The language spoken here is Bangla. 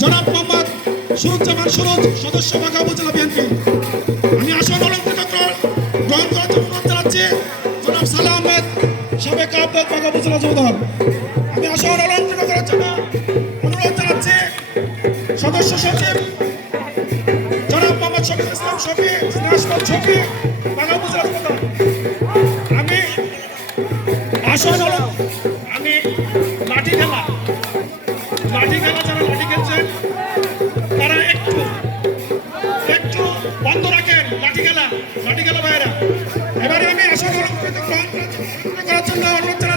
জনাব মোহাম্মদ সুরুজ্জামান সুরুজ, সদস্য বাঘা উপজেলা বিএনপি। আমি আসন অলঙ্কৃত গ্রহণ করার জন্য অনুরোধ জানাচ্ছি জনাব সালাহ আহমেদ, সাবেক আহ্বায়ক বাঘা উপজেলা যুবদল। আমি আসন অলঙ্কৃত করার জন্য অনুরোধ জানাচ্ছি সদস্য সচিব জনাব মোহাম্মদ শফিকুল ইসলাম শফি, দিনাজপুর শফি, বাঘা উপজেলা যুবদল। আমি আসন